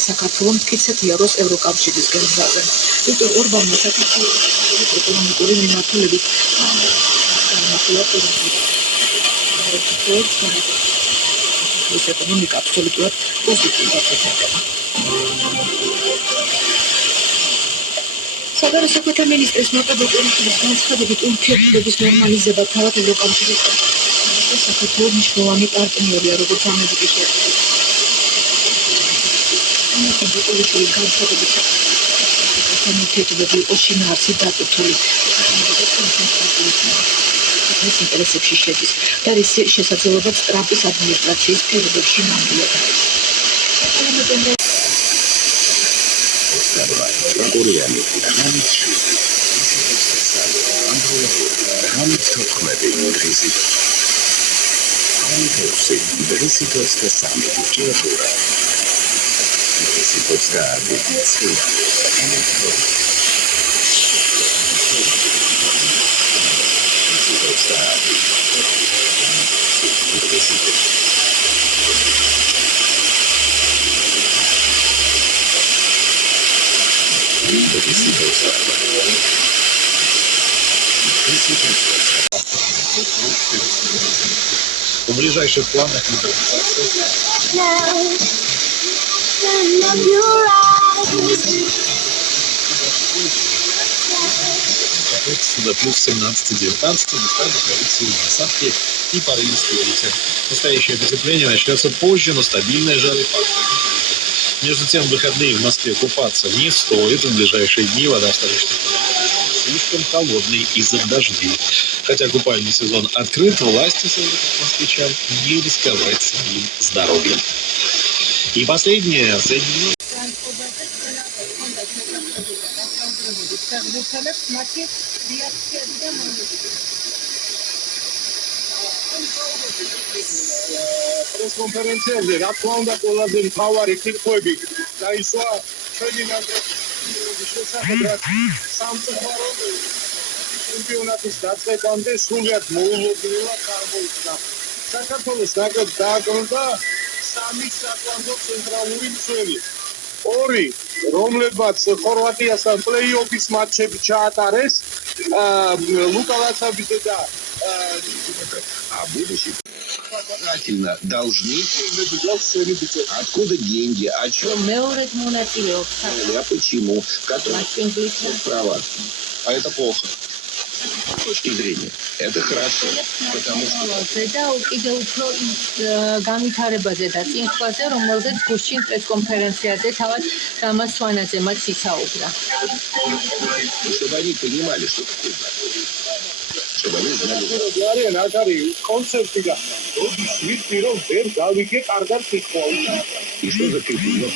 საქართველოს მტკიცედ იაროს ევროკავშირის გზაზე. ვიქტორ ორბანმა საქართველოს ეკონომიკური მიმართულებით ეკონომიკა აბსოლუტურად პოზიტიურად ეხება. საგარეო საქმეთა მინისტრის მაკაბეჭერის განცხადებით ურთიერთობების ნორმალიზება თავად ევროკავშირის საქართველოს მნიშვნელოვანი პარტნიორია, როგორც ამერიკის შეერთებული პოლიტიკური განცხადებით ურთიერთობები იყო შინაარსით დაკრწული ეს ინტერესებში შედის და ის შესაძლებლობაც ტრამპის ადმინისტრაციის პირობებში ნამდვილად არის. კორეალი В ближайших планах модернизации. До плюс 17-19 доставят коалиции насадки и порывистый ветер. Настоящее потепление начнется позже, но стабильная жары фактор. Между тем, в выходные в Москве купаться не стоит. В ближайшие дни вода в столичных слишком холодной из-за дождей. Хотя купальный сезон открыт, власти советуют москвичам не рисковать своим здоровьем. И последнее. Пресс-конференциაზე რა თქმა უნდა ყველაზე მთავარი კითხვები დაისვა ჩვენი ნაკრების შესახებ რაც სამწუხარო ჩემპიონატის დაწყებამდე სრულიად მოულოდნელად წარმოიქმნა. საქართველოს ნაკრებს დააგრონდა 3 საკვანძო ცენტრალური მცველი. 2 რომლებმაც ხორვატიასთან პლეი-ოფის матჩები ჩაატარეს ლუკა ლაცაბიძე და а будущий обязательно должны. Откуда деньги? О чем? А почему? Права. А это плохо. С точки зрения. Это хорошо. Потому что განვითარებაზე და წინხვაზე, რომელზეც გუშინ პრესკონფერენციაზე თავად რამაზ სვანაძემაც ისაუბრა. чтобы они понимали, что такое. Чтобы они знали. არიან აქ არის კონცეფტი და ვიტყვი რომ ვერ გავიგე კარგად კითხვა. И что за критика?